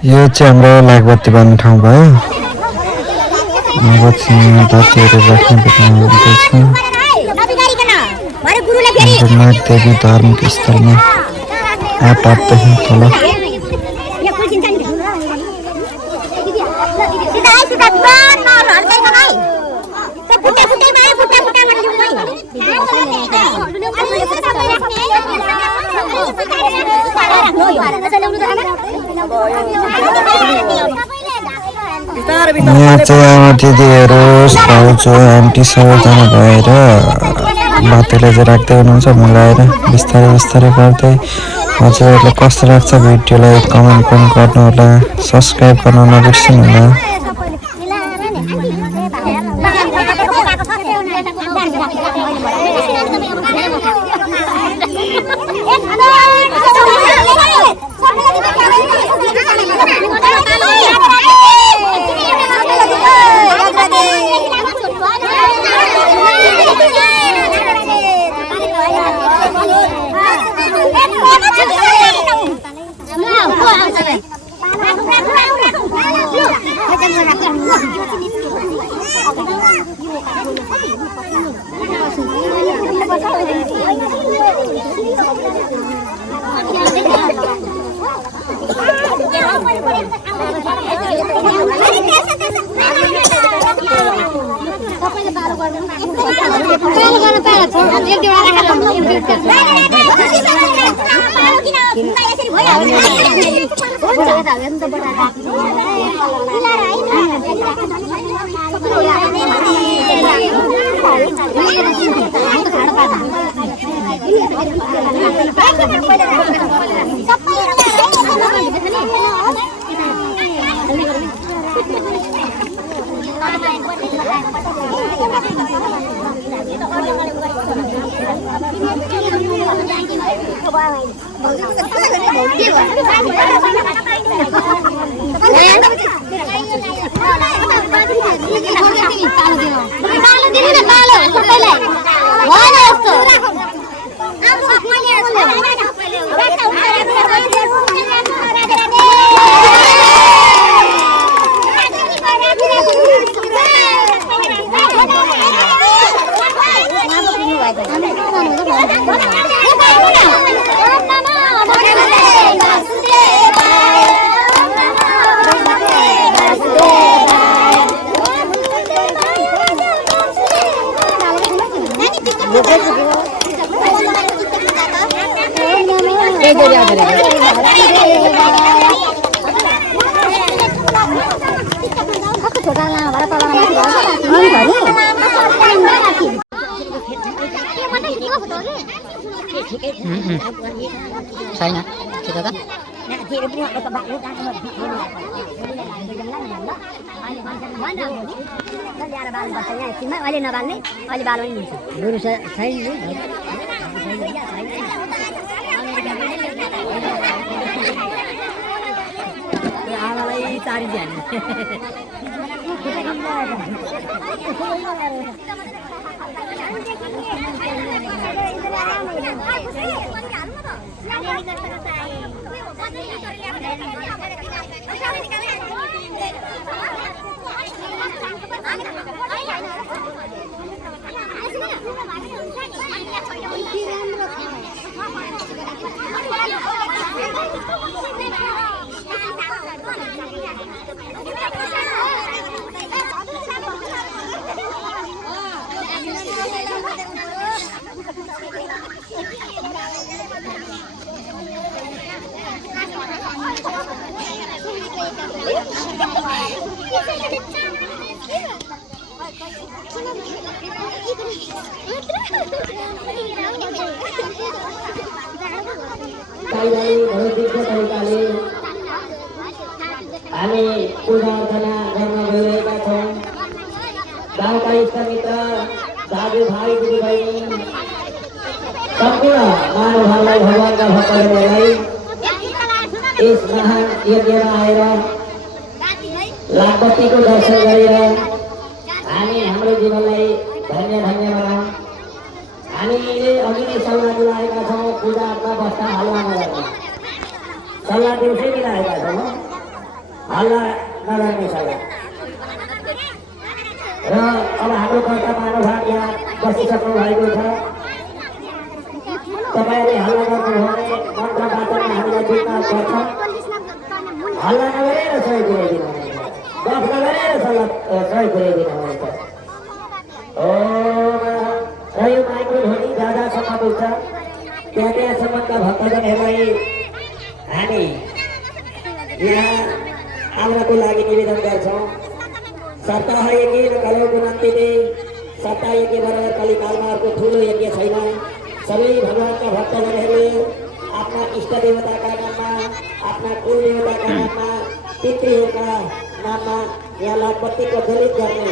यो चाहिँ हाम्रो लागबत्ती बन्ने ठाउँ भयो। बत्तीहरू राख्ने बेलामा हुँदैछ। देवी धार्मिक स्थलमा आठदेखि तल यहाँ चाहिँ आमा दिदीहरू भाउजू आन्टी सबैजना भएर भातीलाई चाहिँ राख्दै हुनुहुन्छ मगाएर बिस्तारै बिस्तारै गर्दै। हजुरहरूले कस्तो लाग्छ भिडियोलाई कमेन्ट पनि गर्नु होला, सब्सक्राइब गर्न नबिर्सनु होला। छैन के त अहिले नबाल्ने अहिले बाल पनि हुन्छ गुरु छैन आमालाई चारी ध्यान हामी पूजा अर्चना गर्न गइरहेका छौँ। गाउँका इष्टमित्र दाजुभाइ दिदीबहिनी सम्पूर्ण महानुभावलाई भगवानका भक्तहरूलाई यस महान यज्ञमा आएर लागबत्तीको दर्शन गरेर हामी हाम्रो जीवनलाई धन्य धन्य बनाऊँ। हामीले अघि नै सल्लाह दिलाएका छौँ पूजा आत्मा बस्दा हल्ला नगर्ने सल्लाह देउसै दिलाएका छौँ। हल्ला नगर्ने सल्लाह र अब हाम्रो कर्ता महानुभाव यहाँ बसिसक्नु भएको छ। तपाईँले हल्ला गर्नु भने मन्त्र वाचनमा हामीलाई बुझ्न पर्छ। हल्ला नगरेर सही पुर्याइदिनु हुनेछ, गफ नगरेर सही पुर्याइदिनु हुनेछ। र यो माइक्रो ध्वनि जहाँसम्म पुग्छ त्यहाँसम्मका भक्तजनहरूलाई हामी यहाँ आउनको लागि निवेदन गर्छौँ। सप्ताह यज्ञ र कलौ गुणन्तिले सप्ताह यज्ञ बराबर कलिकालमा अर्को ठुलो यज्ञ छैन। सबै भगवानका भक्तजनहरूले आफ्ना इष्ट देवताका नाममा, आफ्ना कुल देवताका नाममा, पितृहरूका नाममा यहाँ लाखपत्ती प्रज्वलित गर्ने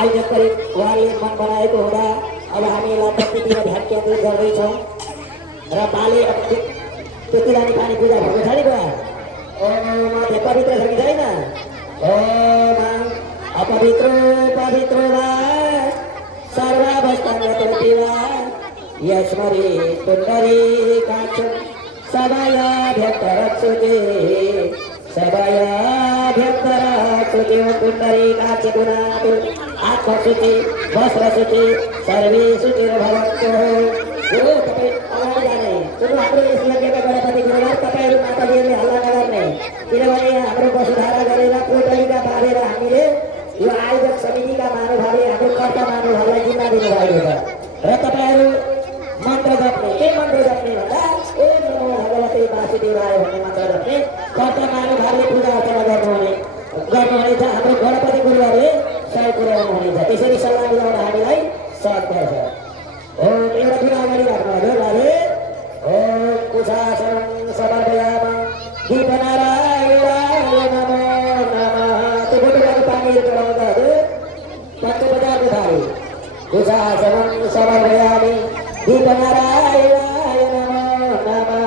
आयोजक उहाँले मन बनाएको हुँदा अब हामी लाखपत्तीतिर ध्यान केन्द्रित गर्दैछौँ। र पाले तुलसी पानी पूजा भएको छ नि बुवा? पवित्र छ कि छैन? अपवित्र पवित्र वा सर्वावस्थाङ्गतोऽपि वा यस्मरे पुण्डरीकाक्षं सभायाभ्यन्तरक्षुते सभायाभ्यन्तरक्षुते पुण्डरीकाक्ष गुणातु आत्मशुचि वस्त्रशुचि सर्वे शुचिर्भवन्तु। गुरु तपाईँ अगाडि जाने सुन्नु, हाम्रो यस यज्ञका गणपति गुरुवार तपाईँहरू माताजीहरूले हल्ला नगर्ने, किनभने हाम्रो वसुधारा गरेर पोटलीका बाँधेर हामीले यो आयोजक समितिका महानुभावले हाम्रो कर्ता महानुभावलाई जिम्मा दिनुभएको छ। र तपाईँहरू मन्त्र जप्ने, के मन्त्र जप्ने भन्दा ओम नमो भगवते वासुदेवाय भन्ने मन्त्र जप्ने कर्ता महानुभावले पूजा अर्चना गर्नुहुनेछ। हाम्रो गणपति गुरुवारले सहयोग पुर्याउनु हुनेछ। त्यसरी सल्लाह मिलाउन हामीलाई सहज गर्छ। एउटा कुरा अगाडि राख्नु हजुर बाबे। कुशासनं समर्पयामि दीपनारायणाय नमो नमः। त्यो बोतलको पानीले चढाउँदा हजुर पञ्चपचारको थाली। कुशासनं समर्पयामि दीपनारायणाय नमो नमः।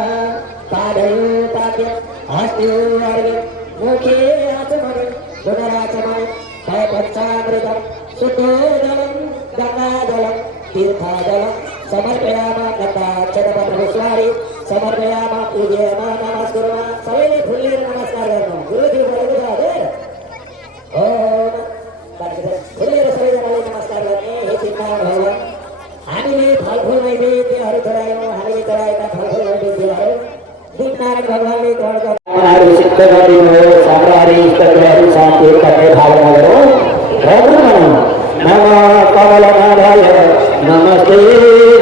पादयो पाद्यं हस्त्यो अर्घ्यं मुखे आचमनं पुनराचमनं भयपञ्चामृतं शुद्धोदलं गङ्गाजलं तीर्थाजलं समर्पयामि। गङ्गाक्षतपत्रपुष्पाणि समर्पयामि पूजयामि नमस्कुर्मः। सबैले फुलेर नमस्कार गर्नु। गुरुजी बोलेको छ हजुर? फुलेर सबैजनाले नमस्कार गर्ने। हे चिन्मय भगवान्, हामीले फलफुल नैवेद्यहरू चढायौँ। हामीले चढाएका फलफुल नैवेद्यहरू दीपनारायण भगवानले ग्रहण गर्नु सिद्ध गरिदिनुहोस्। हाम्रा इष्टदेवहरू साथीहरू कतै भावना गरौँ। नमः कमलनाभाय नमस्ते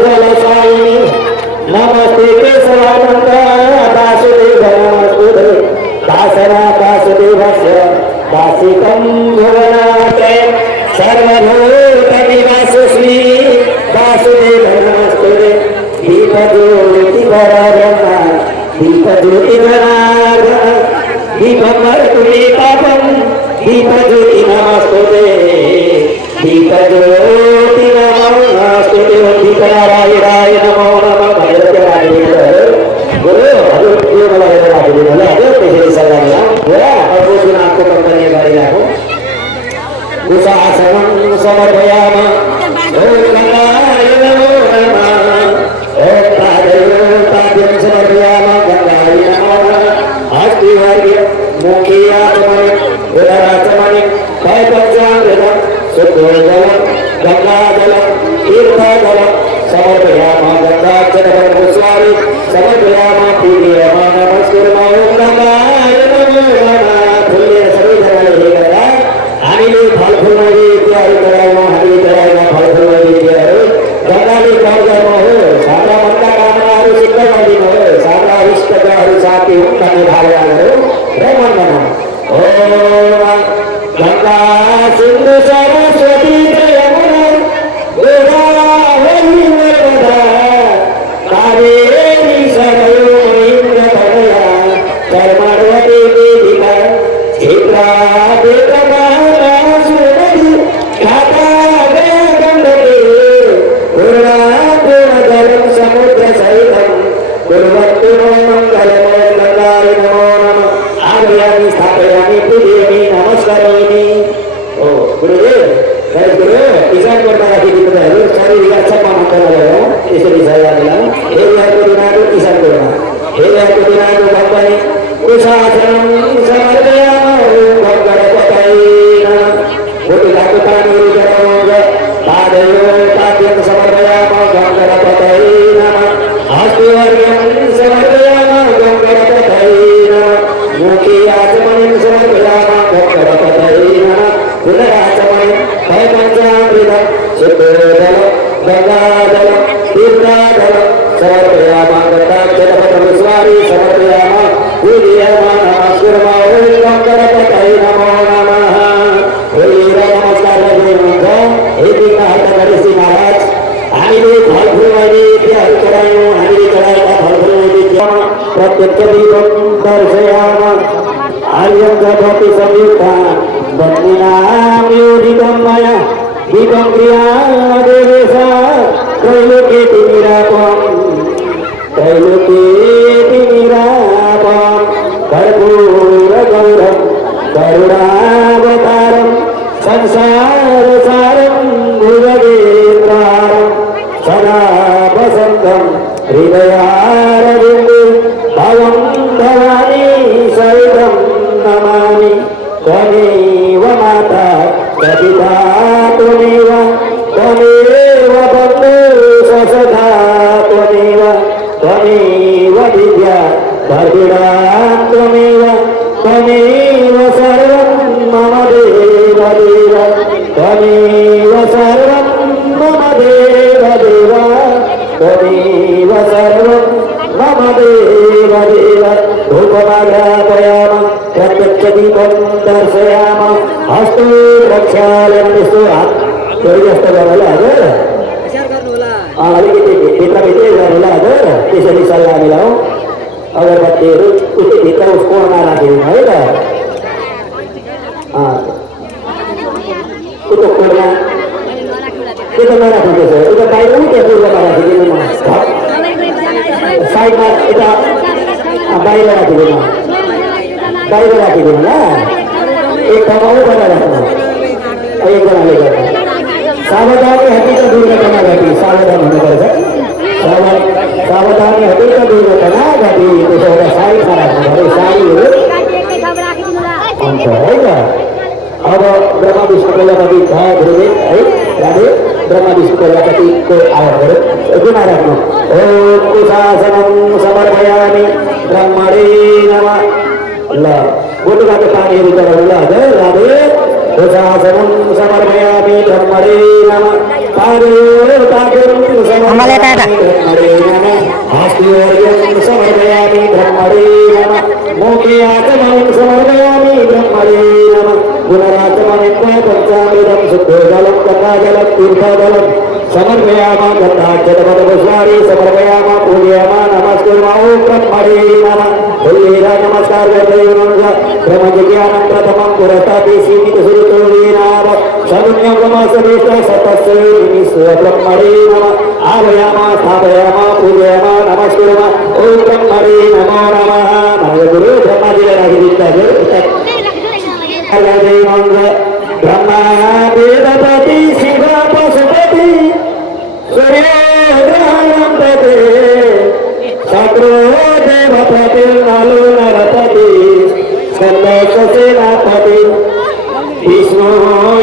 जलसायिनी नमस्ते केशवानन्द वासुदेव नमस्ते दासना वासुदेवस्य दासिकं भुवनाते सर्वभूतनिवासस्मि वासुदेव नमस्ते दीपज्योतिवरब्रह्मा दीपज्योतिवरार्धः दीपं मर्तुमे पापं दीपज्योति नमस्ते दीपज्योति नमस्ते दीपनारायणाय नमो नमः। गुरु हजुर यो मलाई हेरेर राखिदिनु होला हजुर। त्यसरी सल्लाह मिलाउँ। अर्को चुनावको कम्पनी गरिरहेको कुशासनं समर्पयामि ओम गङ्गाय नमो नमः। ओम पादयो पाद्यं समर्पयामि गङ्गाय नमो नमः। हस्तिवर्घ्यं मुखे आचमनं उदराचमनं भयपञ्चामृतं शुद्धोदलं गङ्गाजलं तीर्थजलं समर्पयामि। गङ्गाक्षतपत्रपुष्पाणि समर्पयामि पूजयामि नमस्कुर्मः। ओम गङ्गाय नमो नमः। फुलेर सबैजनाले हेरेर हामीले फलफुल नैवेद्यहरू चढायौँ। हामीले चढाएका फलफुल नैवेद्यहरू गङ्गाले ग्रहण गर्नुहोस्। हाम्रा मनका कामनाहरू सिद्ध गरिदिनुहोस्। हाम्रा इष्टदेवहरू साथी हुन् भन्ने भावना गरौँ र मन बनाऊँ। ओम गङ्गा सिन्धु सरस्वती यमुना गोदावरी नर्मदा कावेरी सरयून्द्रतनया कर्मण्वती वेदिका क्षेत्रा वेदमालासुरभि घाता गङ्गके पूर्णापूर्णजलं समुद्रसहितं कुर्वन्तु नो मङ्गलम्। गङ्गाय नमो नमः। आगयामि स्थापयामि पूजयामि नमस्करोमि। ओ गुरुदेव गुरु ईशान कोर्टमा राखिदिनु भयो हजुर। शरीर अच्छा मन्त्र लगायो त्यसरी सल्लाह मिलाउँ। हेरिरहेको दिनाको ईशान कोर्टमा हेरिरहेको दिनाको कम्पनी कुशासनं समर्पयामि मुखियाचमणिं समर्पयामः भक्तपतये नमः पुनराचमणिं भयपञ्चामृतं शुद्धोदलं गङ्गाजलं तीर्थाजलं समर्पयामः गङ्गाक्षरपटविस्वारी समर्पयामः पूजयामः नमस्कुर्मः ॐ गङ्गणपतये नमो नमः नमस्कार महाराज हामीले फलफुलमाथि त्यहाँ चढायौँ हामीले चढाएका फलफुलमाथि प्रत्यक्ष दीपं दर्शयामः आर्यं जगति संयुक्ता बन्दिनां योजितं मया दीपं क्रियादेवेश त्रैलोक्ये तिमिरापं कर्पूरगौरं करुणावतारं संसारसारं भुजगेन्द्रारं सदा वसन्तं हृदयारविन्दे भवं भवानी सहितं नमामि त्वमेव माता पिता त्वमेव बन्धु सदा त्वमेव विद्या द्रविड़ा त्वमेव सर्वं मम देव त्वमेव सर्वं मम देव त्वमेव सर्वं मम देव धूपमाग्रापयामः प्रत्यक्षदीपं दर्शयामः हस्तो प्रक्षालनस्तु सूर्यास्त गर्नुला हजुर अलिकति भित्रभित्रै गर्नुला हजुर त्यसरी सल्लाह मिलाउँ अगरबत्तीहरू उस्तै भित्र कोणमा राखिदिनु है त उतो कोणमा त्यो त नराख्नु त्यसो उता बाहिर पनि त्यहाँ पूर्वमा राखिदिनु न साइडमा यता बाहिर राखिदिनु ल एक ठाउँमा उता राख्नु एकजनाले गर्नु सावधानी हटी त दुर्घटना घटी सावधान हुनुपर्छ सावधानी हटी त दुर्घटना घटी त्यसो हुँदा साइडमा राख्नु पऱ्यो साडीहरू हुन्छ है त अब ब्रह्मा विष्णु प्रजापति गुरुदेव है राधे ब्रह्मा विष्णु प्रजापतिको आवाजहरू गुना राख्नु ओम कुशासनं समर्पयामि ब्रह्मणे नमः ल गोटुबाट पानीहरू चढाउनु ल हजुर राधे कुशासनं समर्पयामि ब्रह्मणे नमः पानीहरू ताकेरं समर्पयामि ब्रह्मणे नमः हस्तिवर्गं समर्पयामि ब्रह्मणे नमः मुखे आचमनं समर्पयामि ब्रह्मणे नमः पुनराचमनं पञ्चामृतं शुद्धोदलं गङ्गाजलं तीर्थजलं समर्पयामः गन्धाक्षतपदपुष्पाणि समर्पयामः पूजयामः नमस्कुर्मः ॐ ब्रह्मणे नमः भूयेन नमस्कार कर्तव्यं ब्रह्मज्ञानं प्रथमं पुरस्तात् सीमितसुरतोलीनाम सदुन्यगमसदेष्ट सतस्व ब्रह्मणे नमः आभयामः स्थापयामः पूजयामः नमस्कुर्मः ॐ ब्रह्मणे नमो नमः नमः गुरु ब्रह्माजीले राखिदिन्छ ब्रह्मा वेदपति शिव पशुपति सूर्योदयपति शत्रो देवपति नलो नरपति सेनापति विष्णु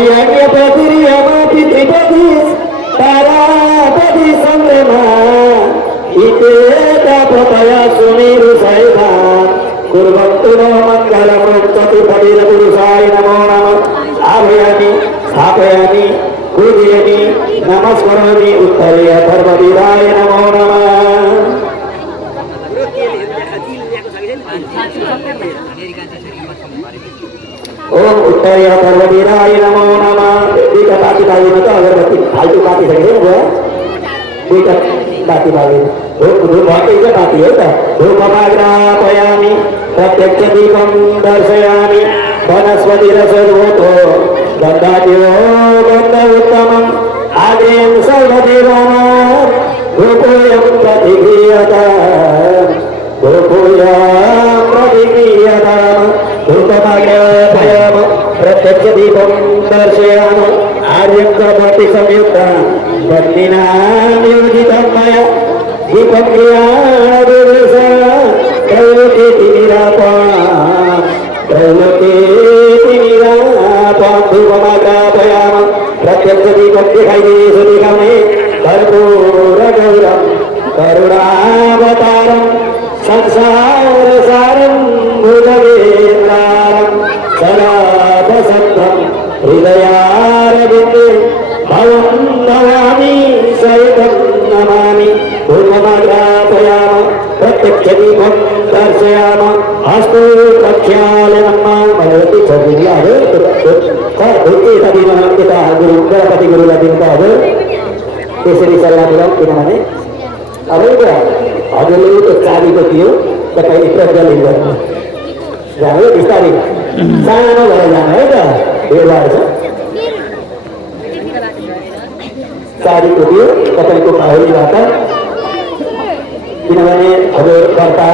यज्ञपति यमपति त्रिपति तारापति चन्द्रमा इते तपतया सुमेरु सहिता कुर्वन्तु नो मङ्गलं चतुर्पतिपुरुषाय नमो नमः आभयामि स्थापयामि पूजयामि नमस्करोमि उत्तरे अथर्ववीराय नमो नमः ओम उत्तरे अथर्ववीराय नमो नमः दुईटा बाती बालीमा त अगरबत्ती फाल्टु बाती सकेको भयो दुईटा बाती बाली धूप भएकै चाहिँ बाती हो त धूपमाग्रापयामि प्रत्यक्ष दीपं दर्शयामि वनस्पतिरसर्वतो गन्धाद्यो गन्ध उत्तमम् आग्नेयं सर्वदेवानां धूपोऽयं प्रतिक्रियताम् धूपमाग्रापयामि प्रत्यक्ष दीपं दर्शयामि आर्यं कर्मति संयुक्ता बन्दिनां योजितं मया दीपं क्रियादेवेश त्रैलोक्ये तिमिरापं धूपमाग्रापयामि प्रत्यक्ष दीपं दिखाइदेशु दिखाउने कर्पूरगौरं करुणावतारं संसारसारं भुजगे ढुक्की दिन यता गुरु गणपति गुरुलाई दिनु त हजुर त्यसरी सल्लाह दिलाउँ किनभने अब एउटा हजुरले त्यो चाबीको दियो तपाईँले प्रज्वलित गर्नु जानु बिस्तारै सानो भएर जानु है त यो भएर चाबीको दियो तपाईँको बाहुलीबाट किनभने हजुर कर्ता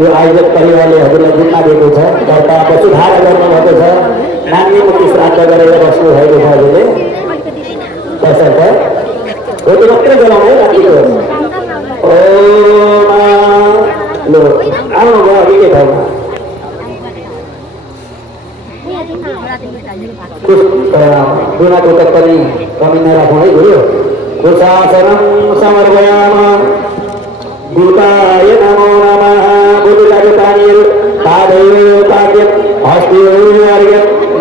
यो आयोजक परिवारले हजुरलाई जिम्मा दिएको छ कर्ता वसुधारा गर्नुभएको छ नानी मुक्ति श्राद्ध गरेर बस्नु भएको छ हजुरले तसर्थ हो त्यो मात्रै गराउनु है रातिको लो आउनुभयो अघिकै ठाउँमा गुणाको त पनि कमी नराखौँ है गुरु कुशासनं समर्पयाम भूताय नमो नमः बुद्धकार्यकार्य पादयो पाद्य हस्तियो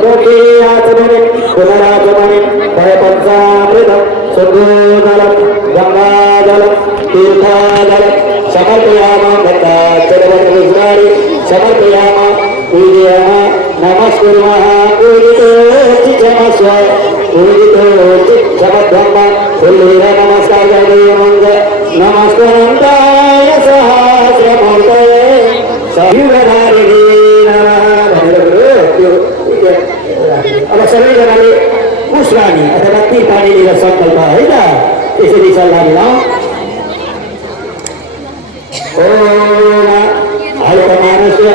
लोके आचमने पुनराचमने भयपंचामृतं शुद्धोदलं गंगाजलं तीर्थाजलं समर्पयामः दत्ताचलवत्पुष्पाणि समर्पयामः पूजयामः नमस्कुर्मः पूजितो चित्तमस्व पूजितो चित्तमब्रह्म उल्लेख नमस्कार मंग नमस्काराय सहस्रमूर्तये सयुगधारिणे अब सबैजनाले पुष्पानी अथवा तीर्थानी लिएर सङ्कल्प है त त्यसरी सल्लाह दिलाउँ मानस्य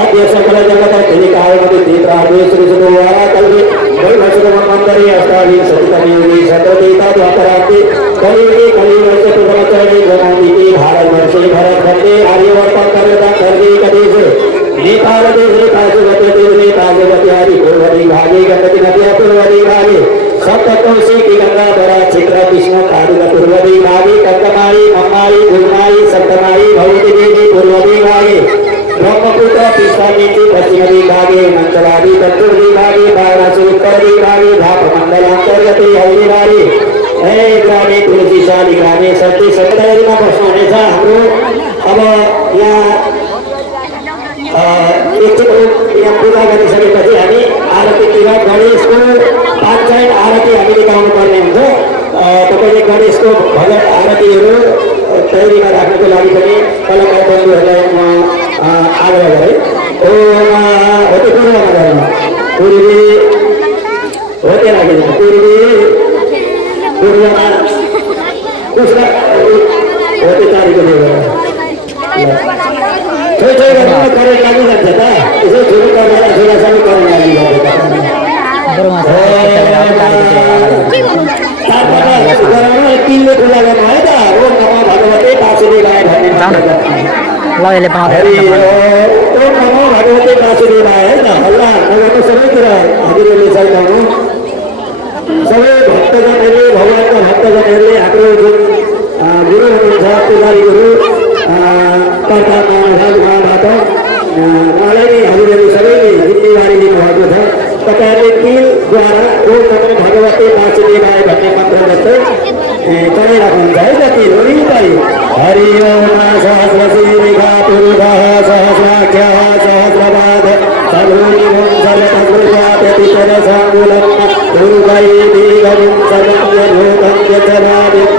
आद्य सकल जगत कारणमति तीर्थादि श्री सुवारा कल्पे वैभवमन्त्रे अष्टादि सतितमेवि सतोदिता द्वापरान्ते कलियुगे कलियुगस्य प्रथमचरणे जनादिति भारतवर्षे भरतखण्डे आर्यवर्त कर्यता कर्गे कदेशे नेपाल देशे काशीगते देशे काशीगते आदि पूर्वदि भागे गंगति नद्या पूर्वदि भागे सप्तकोशी की गंगा धरा क्षेत्र कृष्ण कारुका पूर्वदि भागे कंकमारी मम्मारी गुलमारी सप्तमारी भगवती देवी पूर्वदि भागे ब्रह्मपुत्र तीर्थानी पश्चिम विभागे मंगलादि दक्षिण विभागे वाराणसी उत्तर विभागे झाप मंडलांतर्गते हल्दीबारी ग्रामे तुलसी शाली ग्रामे सती सप्तरीमा बस्नुहुनेछ हाम्रो अब यहाँ यहाँ पूजा गरिसकेपछि हामी आरतीतिर गणेशको 5 चरण आरती हामीले गाउनु पर्ने हुन्छ तपाईँले गणेशको भजन आरतीहरू तयारीमा राख्नको लागि पनि कलाकार बन्धुहरूलाई म आग्रह गरेँ होते पूर्वमा गर्नु पूर्वी होते राखिदिनु पूर्वमा कसलाई होते तारिक छोइ छोइ गरेर करेन्ट लागिजान्छ त यसो छोरी गरेर छोराछोरी करेन्ट लागिजान्छ तिनले खुला गर्नु है त ओम नमो भगवते वासुदेवाय भन्ने ओम नमो भगवते वासुदेवाय है त हल्ला नगर्नु सबैतिर हजुरहरूले सल्लाउनु सबै भक्तजनहरूले भगवान्का भक्तजनहरूले हाम्रो जुन गुरु हुनुहुन्छ पुजारी गुरु कर्ता उहाँबाट मलाई नै हजुरहरूले सबैले जिम्मेवारी लिनुभएको छ तपाईँहरूले तिलद्वारा ओम नमो भगवते वासुदेवाय भन्ने मन्त्र जस्तै चलाइराख्नुहुन्छ है त तिल वरिपरि हरि ओम सहस्रशीर्षा पुरुषः सहस्राख्यः सहस्रपाद सर्वोनिभं सर्वतगुरुपात्यतिचरसाङ्गुलं दुर्गै दीर्घं सर्वज्ञभूतं यचरादिम्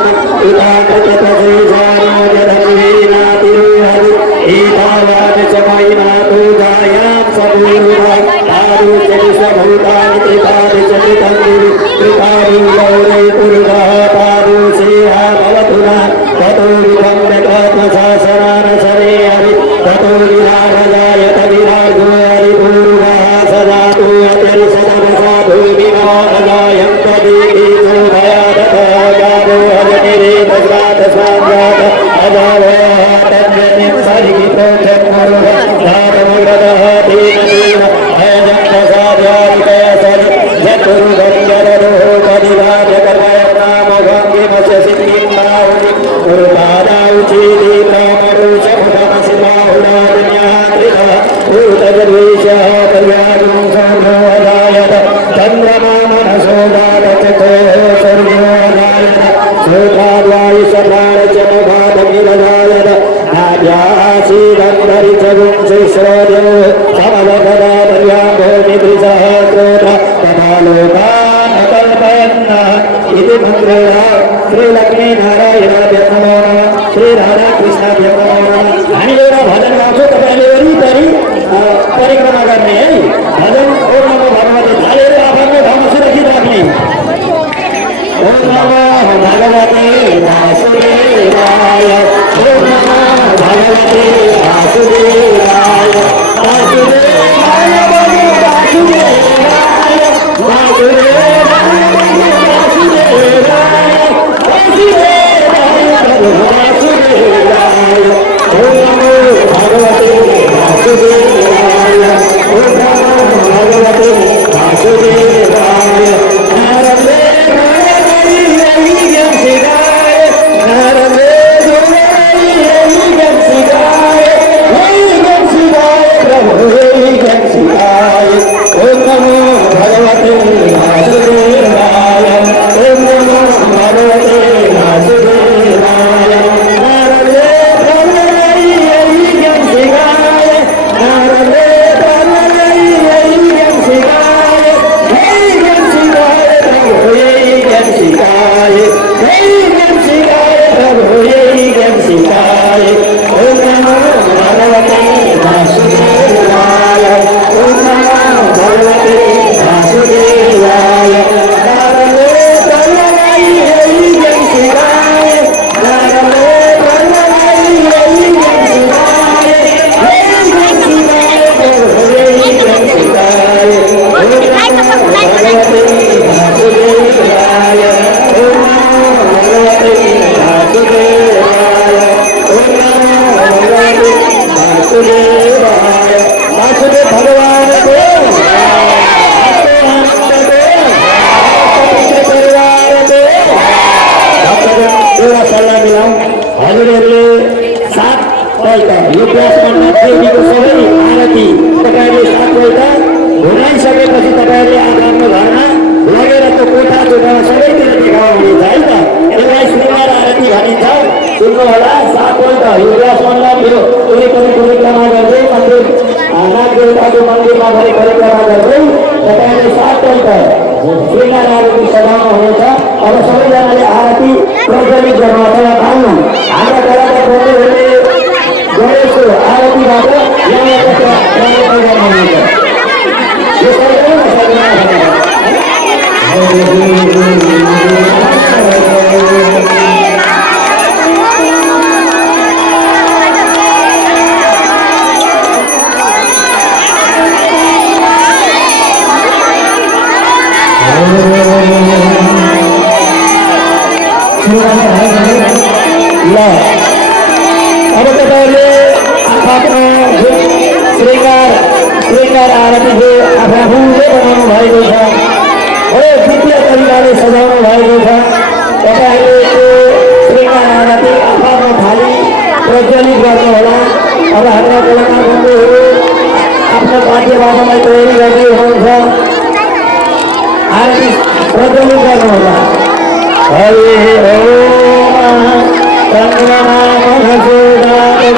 उदाकृतपशेषानोजधन्वीनातिरुहरि एतावान् च महिमा पूजायां सबूरुः पारुचरिषभूतानि त्रिपादि च त्रितन्दिरि त्रिपादि गौरे पुरुषः पारुषेहा भवतुना ततो विभङ्गकर्मशासनानसरे हरि ततो विराजयात विराजो हरिपूर्वः सदा तु अतिरिसदमसाधु विराजयन्त देवी शोभयादतः गावो हजनिरे तस्मात् स्वाङ्गात् अजावः तन्जनिं सरिगितोक्षन्मरुः धारमुग्रदः तेन तेन अयजन्तसाध्यारिकय सरि यतुरुगञ्जररुः परिवार्यकर्मय नामभङ्गिमस्य सिद्धिं बाहुनि गुरुपादाउचीति ब्रह्मरुषमुखमसि बाहुनादिन्यात्रिकः भूतजद्वेषः पर्यागुं सौभोऽजायत चन्द्रमा मनसो बालचक्षुः स्वर्गोऽजायत शोकाद्वायुषप्राणचमुखादमिरजायत नाभ्यासीदन्तरिचगुं शिश्रोद्यो समवगदा पर्याम्भो निद्रिसः क्रोध तथा लोका इति मन्त्रेण श्री लक्ष्मी नारायणाभ्य नमो नमः श्री राधा कृष्णाभ्य नमो नमः। हामी एउटा भजन गाउँछौँ, तपाईँले वरिपरि परिक्रमा गर्ने है। भजन ओम नमो भगवते थालेर आफ्नो ठाउँमा सुरक्षित राख्ने। ओम नमो भगवते वासुदेवाय ओम नमो भगवते वासुदेवाय वासुदेवाय वासुदेवाय वासुदेवाय वासुदेवाय वासुदेवाय ओम नमो भगवते वासुदेवाय ओम नमो भगवते वासुदेवाय नारदे भुलाइसकेपछि तपाईँहरूले आफ्नो घरमा लगेर त्यो कोठा कोठामा सबैतिर देखाउनुहुन्छ है त। यसलाई श्रृङ्गार आरती भनिन्छ। सुन्नु होला, 7 पल्ट हिउँदासम्म मेरो वरिपरि परिक्रमा गर्दै मन्दिर नागदेवताको मन्दिरमा भरि परिक्रमा गर्दै तपाईँले 7 पल्ट श्रृङ्गार आरती सघाउनु हुनेछ। अब सबैजनाले आरती प्रज्वलित गर्नु अथवा बाल्नु। हाम्रा घरका बन्धुहरूले गणेशको आरतीबाट यहाँबाट गर्नुहुन्छ। अब तपाईँहरूले आफ्नो श्रृङ्गार आरतीले आफूले बनाउनु भएको छ, दिव्य तरिकाले सजाउनु भएको छ। तपाईँहरूले त्यो श्रृङ्गार आरती आफ्नो थाली प्रज्वलित गर्नु होला। अब हाम्रा कलाकार बन्धुहरू आफ्नो वाद्यवादनलाई तयारी गर्दै हुनुहुन्छ। आरती प्रज्वलित गर्नु होला। हरि ओम चन्द्रमा मनसुदाय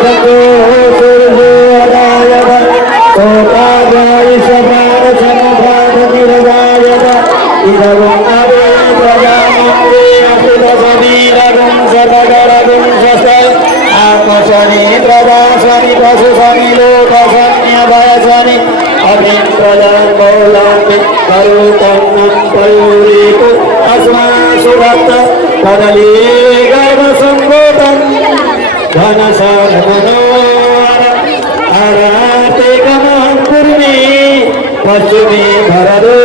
पश्चिमी भरदो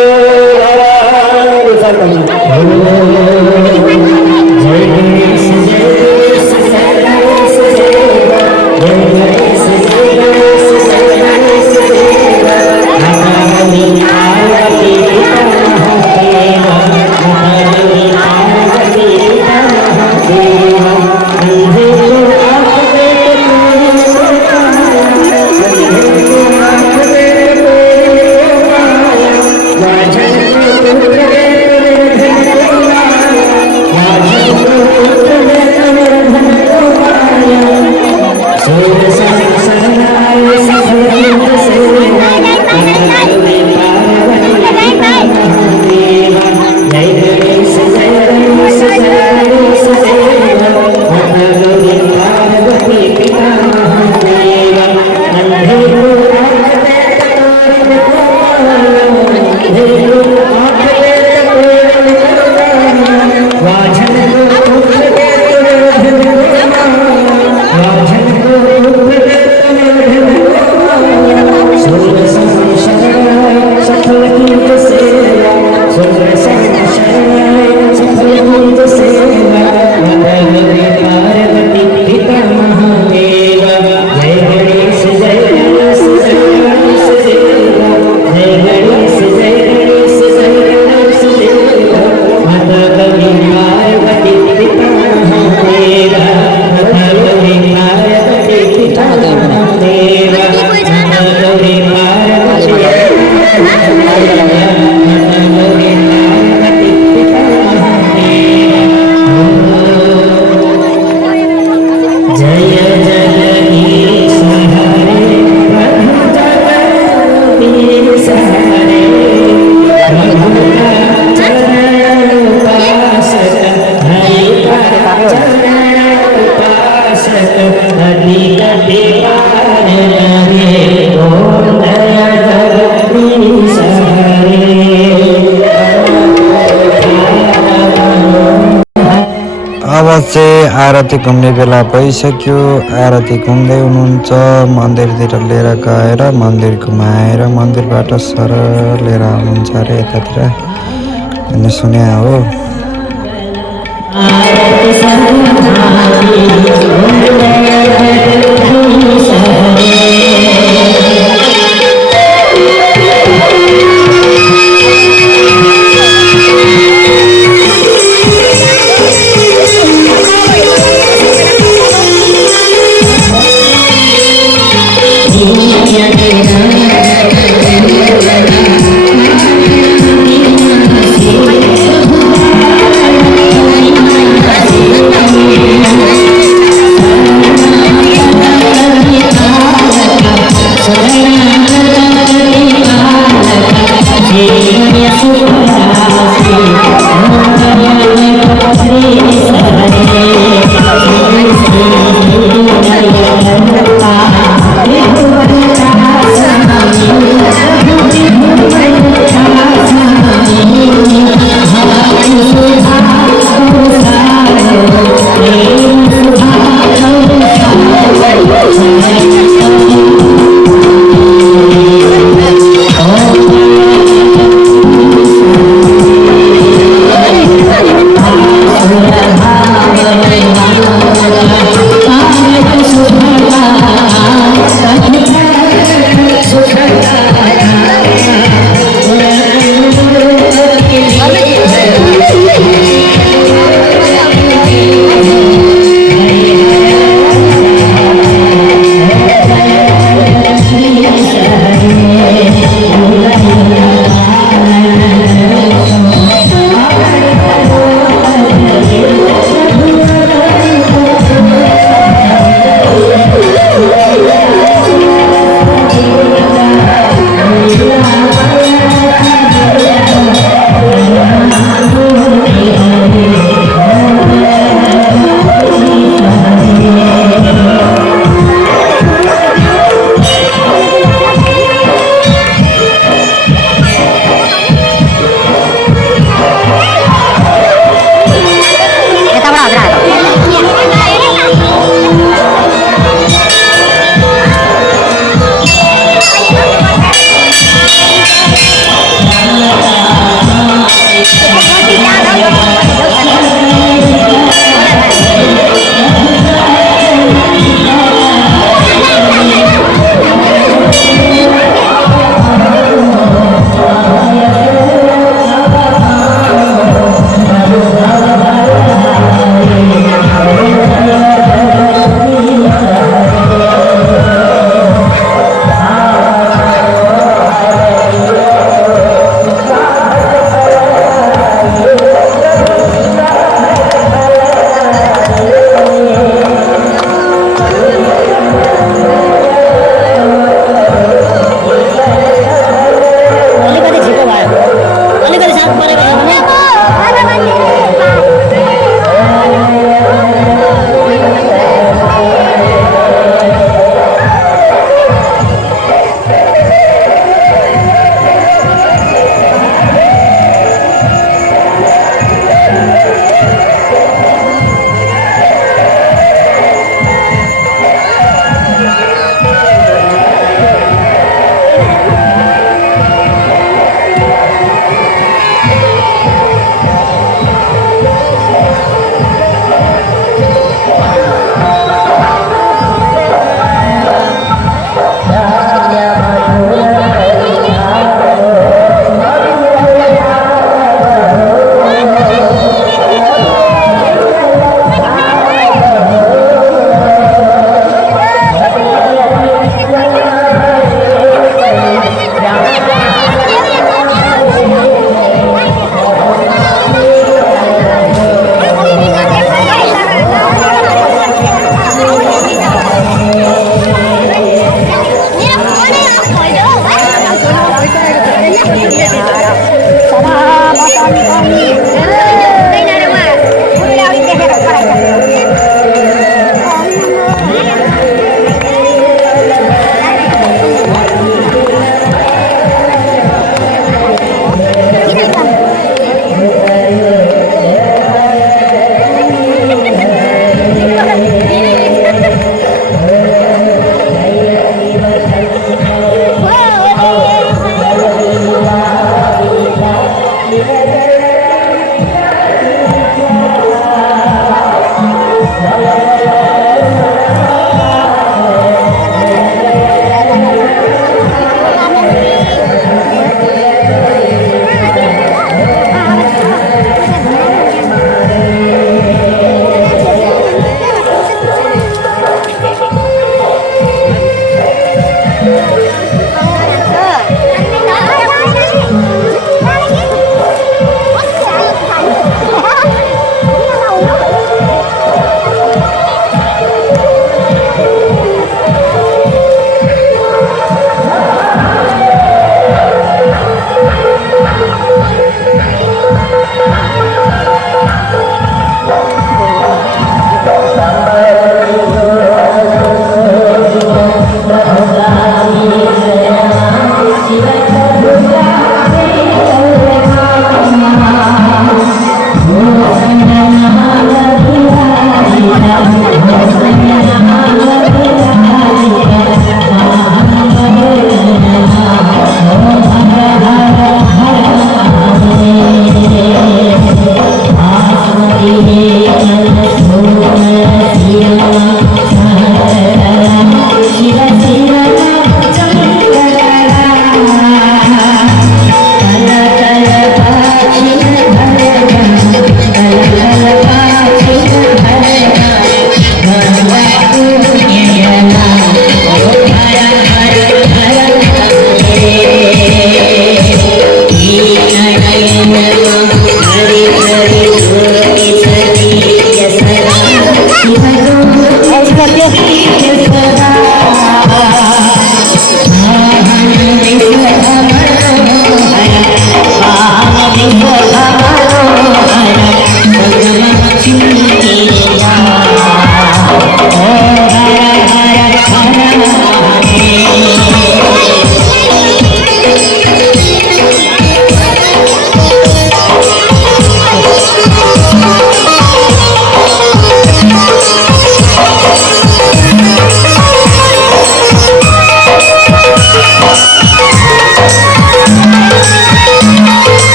अब चाहिँ आरती घुम्ने बेला भइसक्यो। आरती घुम्दै हुनुहुन्छ, मन्दिरतिर लिएर गएर मन्दिर घुमाएर मन्दिरबाट सरल लिएर आउनुहुन्छ अरे यतातिर भन्ने सुने हो।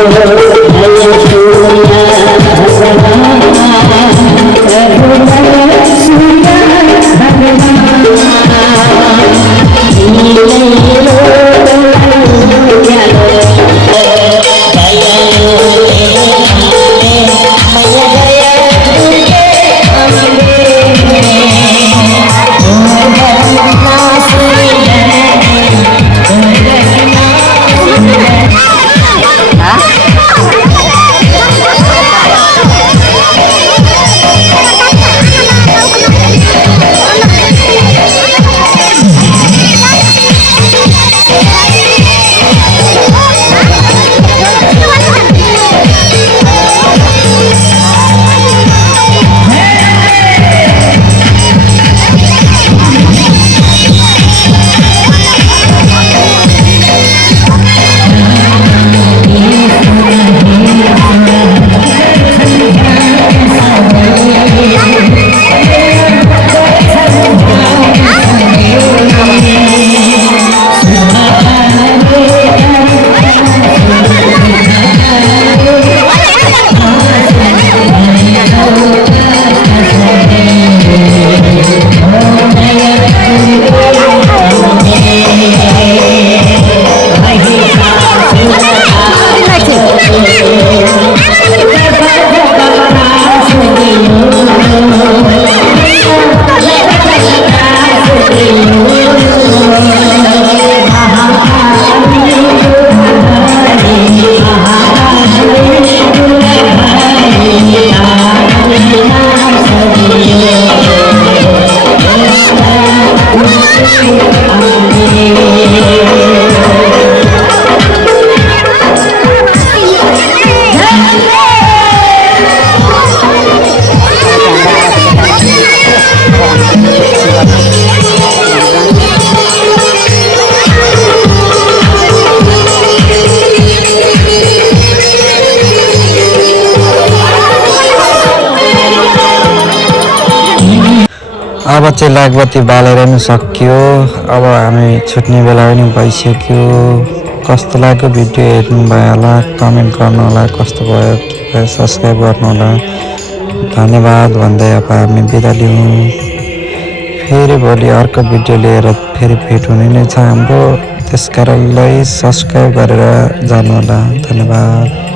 हर अब चाहिँ लागबत्ती बालेर नि सक्यो। अब हामी छुट्ने बेला पनि भइसक्यो। कस्तो लाग्यो भिडियो हेर्नु भयो होला, कमेन्ट गर्नु होला, कस्तो भयो के भयो, सब्सक्राइब गर्नु होला। धन्यवाद भन्दै अब हामी बिदा लिउँ। फेरि भोलि अर्को भिडियो लिएर फेरि भेट हुने नै छ हाम्रो। त्यसकारणलाई सब्सक्राइब गरेर जानु होला। धन्यवाद।